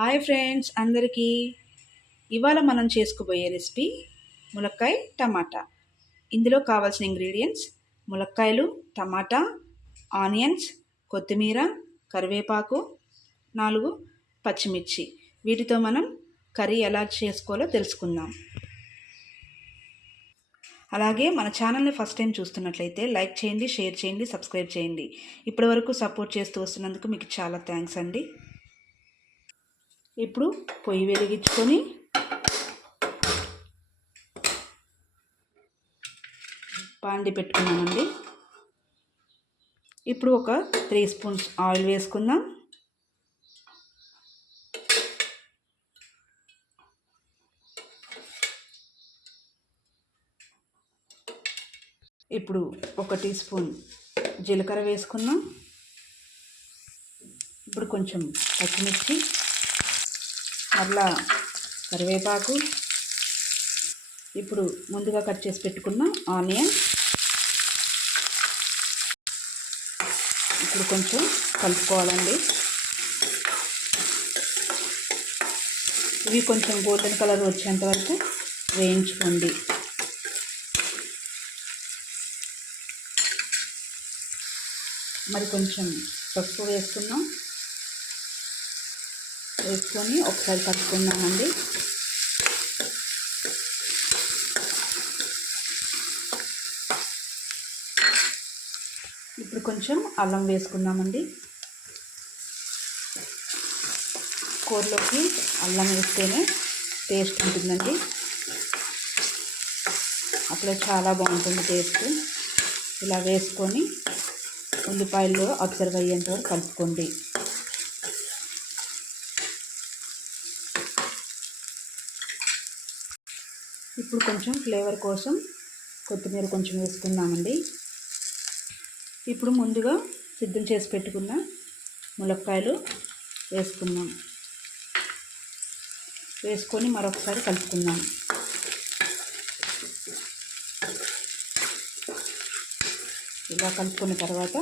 Hi friends అందరికీ ఇవాళ మనం చేసుకోబోయే రెసిపీ ములక్కాయ టమాటా. ఇందులో కావాల్సిన ఇంగ్రీడియంట్స్ ములక్కాయలు, టమాటా, ఆనియన్స్, కొత్తిమీర, కరివేపాకు, 4 పచ్చిమిర్చి. వీటితో మనం కర్రీ ఎలా చేసుకోవాలో తెలుసుకుందాం. అలాగే మన ఛానల్ని ఫస్ట్ టైం చూస్తున్నట్లయితే లైక్ చేయండి, షేర్ చేయండి, సబ్స్క్రైబ్ చేయండి. ఇప్పటివరకు సపోర్ట్ చేస్తూ వస్తున్నందుకు మీకు చాలా థ్యాంక్స్ అండి. ఇప్పుడు పొయ్యి వెలిగించుకొని బాండి పెట్టుకున్నామండి. ఇప్పుడు ఒక 3 స్పూన్స్ ఆయిల్ వేసుకుందాం. ఇప్పుడు 1 టీ స్పూన్ జీలకర్ర వేసుకుందాం. ఇప్పుడు కొంచెం పచ్చిమిర్చి, మరలా కరివేపాకు, ఇప్పుడు ముందుగా కట్ చేసి పెట్టుకున్న ఆనియన్, ఇప్పుడు కొంచెం కలుపుకోవాలండి. ఇవి కొంచెం గోల్డెన్ కలర్ వచ్చేంత వరకు వేయించుకోండి. మరి కొంచెం పసుపు వేసుకుందాం. వేసుకొని ఒకసారి కలుపుకుందామండి. ఇప్పుడు కొంచెం అల్లం వేసుకుందామండి. కూరలోకి అల్లం వేస్తేనే టేస్ట్ ఉంటుందండి, అట్లా చాలా బాగుంటుంది టేస్ట్. ఇలా వేసుకొని ఉల్లిపాయలు అబ్జర్వ్ అయ్యేంత వరకు కలుపుకోండి. ఇప్పుడు కొంచెం ఫ్లేవర్ కోసం కొత్తిమీర కొంచెం వేసుకుందామండి. ఇప్పుడు ముందుగా సిద్ధం చేసి పెట్టుకున్న ములక్కాయలు వేసుకుందాం. వేసుకొని మరొకసారి కలుపుకుందాం. ఇలా కలుపుకున్న తర్వాత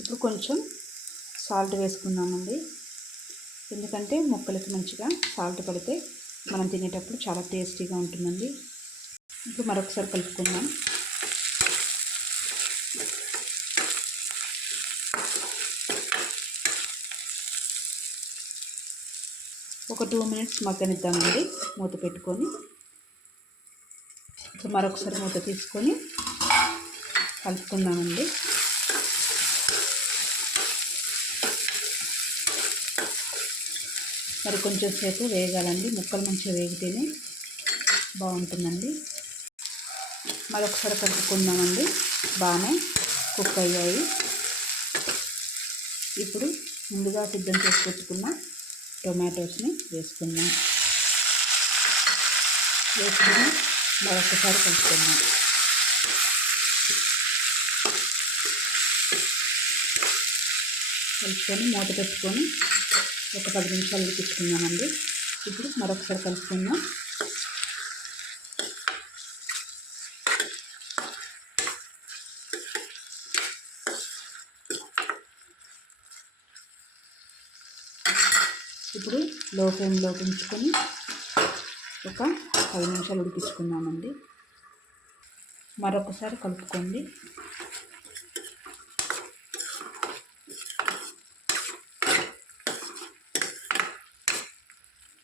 ఇప్పుడు కొంచెం సాల్ట్ వేసుకుందామండి. ఎందుకంటే ముక్కలకి మంచిగా సాల్ట్ పడితే మనం తినేటప్పుడు చాలా టేస్టీగా ఉంటుందండి. ఇప్పుడు మరొకసారి కలుపుకుందాం. ఒక 2 మినిట్స్ మగ్గనిద్దామండి మూత పెట్టుకొని. ఇప్పుడు మరొకసారి మూత తీసుకొని కలుపుకుందామండి. మరి కొంచెం సేపు వేగాలండి, ముక్కలు మంచిగా వేగితేనే బాగుంటుందండి. మరొకసారి కలుపుకుందామండి. బాగానే కుక్ అయ్యాయి. ఇప్పుడు ముందుగా సిద్ధం చేసి పెట్టుకున్న టొమాటోస్ని వేసుకుందాం. వేసుకొని మరొకసారి కలుపుకుందాం. కలుపుకొని మూత పెట్టుకొని ఒక 10 నిమిషాలు ఉడికించుకుందామండి. ఇప్పుడు మరొకసారి కలుపుకుందాం. ఇప్పుడు లో ఫ్లేమ్లో ఉంచుకొని ఒక 10 నిమిషాలు ఉడికించుకుందామండి. మరొకసారి కలుపుకోండి.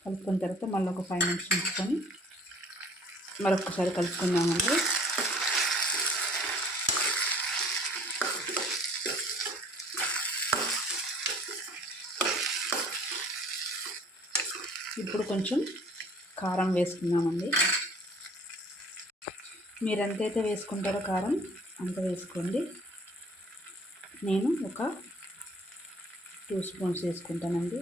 కలుపుకున్న తర్వాత మళ్ళీ ఒక 5 మినిట్స్ ఉంచుకొని మరొకసారి కలుపుకుందామండి. ఇప్పుడు కొంచెం కారం వేసుకుందామండి. మీరు ఎంతైతే వేసుకుంటారో కారం అంత వేసుకోండి. నేను ఒక 2 స్పూన్స్ వేసుకుంటానండి.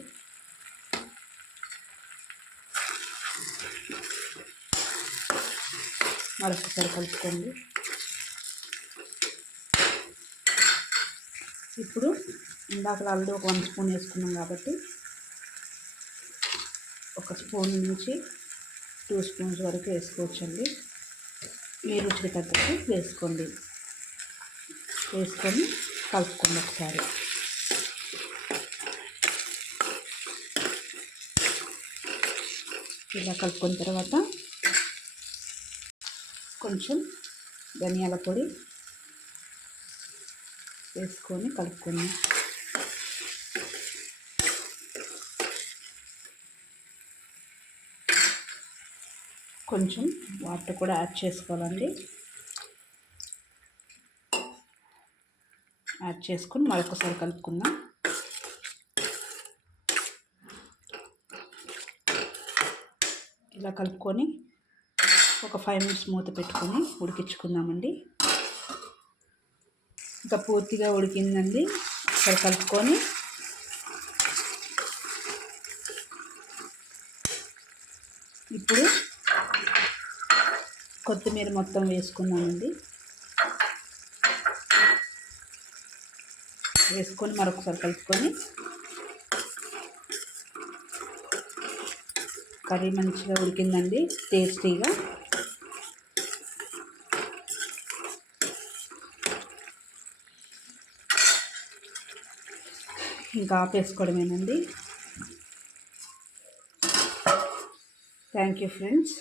మరొకసారి కలుపుకోండి. ఇప్పుడు ఇందాక ఆల్రెడీ ఒక 1 స్పూన్ వేసుకున్నాం కాబట్టి ఒక స్పూన్ నుంచి 2 స్పూన్స్ వరకు వేసుకోవచ్చండి. మీ రుచికి తగ్గట్టు వేసుకోండి. వేసుకొని కలుపుకోండి ఒకసారి. ఇలా కలుపుకున్న తర్వాత కొంచెం ధనియాల పొడి వేసుకొని కలుపుకొని కొంచెం వాటర్ కూడా యాడ్ చేసుకోవాలండి. యాడ్ చేసుకొని మరొకసారి కలుపుకుందాం. ఇలా కలుపుకొని ఒక 5 మినిట్స్ మూత పెట్టుకొని ఉడికించుకుందామండి. ఇంకా పూర్తిగా ఉడికిందండి. ఒకసారి కలుపుకొని ఇప్పుడు కొత్తిమీర మొత్తం వేసుకుందామండి. వేసుకొని మరొకసారి కలుపుకొని కర్రీ మంచిగా ఉడికిందండి, టేస్టీగా. ఇంకా ఆపేసుకోవడమేనండి. Thank you friends.